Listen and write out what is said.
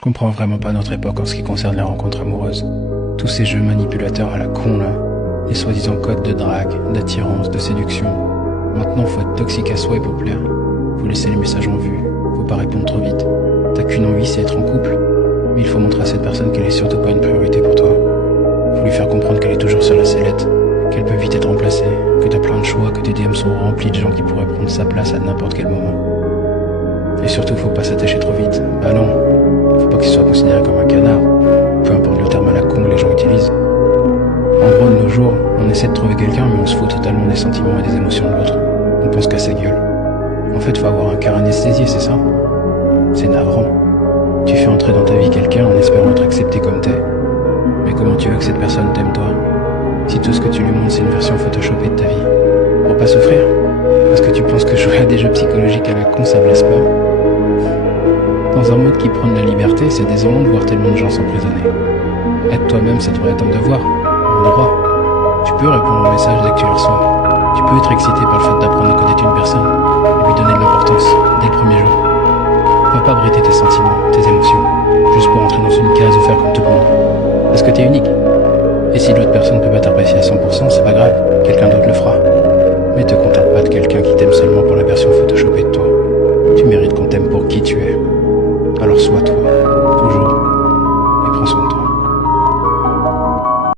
comprends vraiment pas notre époque en ce qui concerne les rencontres amoureuses. Tous ces jeux manipulateurs à la con là, les soi-disant codes de drague, d'attirance, de séduction. Maintenant faut être toxique à souhait pour plaire. Faut laisser les messages en vue, faut pas répondre trop vite. T'as qu'une envie, c'est être en couple. Mais il faut montrer à cette personne qu'elle est surtout pas une priorité pour toi. Faut lui faire comprendre qu'elle est toujours sur la sellette, qu'elle peut vite être remplacée, que t'as plein de choix, que tes DM sont remplis de gens qui pourraient prendre sa place à n'importe quel moment. Et surtout, faut pas s'attacher trop vite. Bah non, faut pas que ce soit considéré comme un canard, peu importe le terme à la con que les gens utilisent. En gros, de nos jours, on essaie de trouver quelqu'un, mais on se fout totalement des sentiments et des émotions de l'autre. On pense qu'à sa gueule. En fait, faut avoir un cœur anesthésié, c'est ça? C'est navrant. Tu fais entrer dans ta vie quelqu'un en espérant être accepté comme t'es. Mais comment tu veux que cette personne t'aime toi, si tout ce que tu lui montres c'est une version photoshopée de ta vie? Pour pas souffrir? Parce que tu penses que jouer à des jeux psychologiques à la con ça blesse pas? Dans un monde qui prône la liberté, c'est désolant de voir tellement de gens s'emprisonner. Être toi-même, ça devrait être un devoir, un droit. Tu peux répondre aux messages dès que tu les reçois. Tu peux être excité par le fait d'apprendre à connaître une personne et lui donner de l'importance dès le premier jour. Va pas briter tes sentiments, tes émotions, juste pour entrer dans une case ou faire comme tout le monde. Parce que t'es unique. Et si l'autre personne peut pas t'apprécier à 100%, c'est pas grave, quelqu'un d'autre le fera. Mais te contente pas de quelqu'un qui t'aime seulement pour la version photoshopée de toi. Tu mérites qu'on t'aime pour qui tu es. Alors sois toi.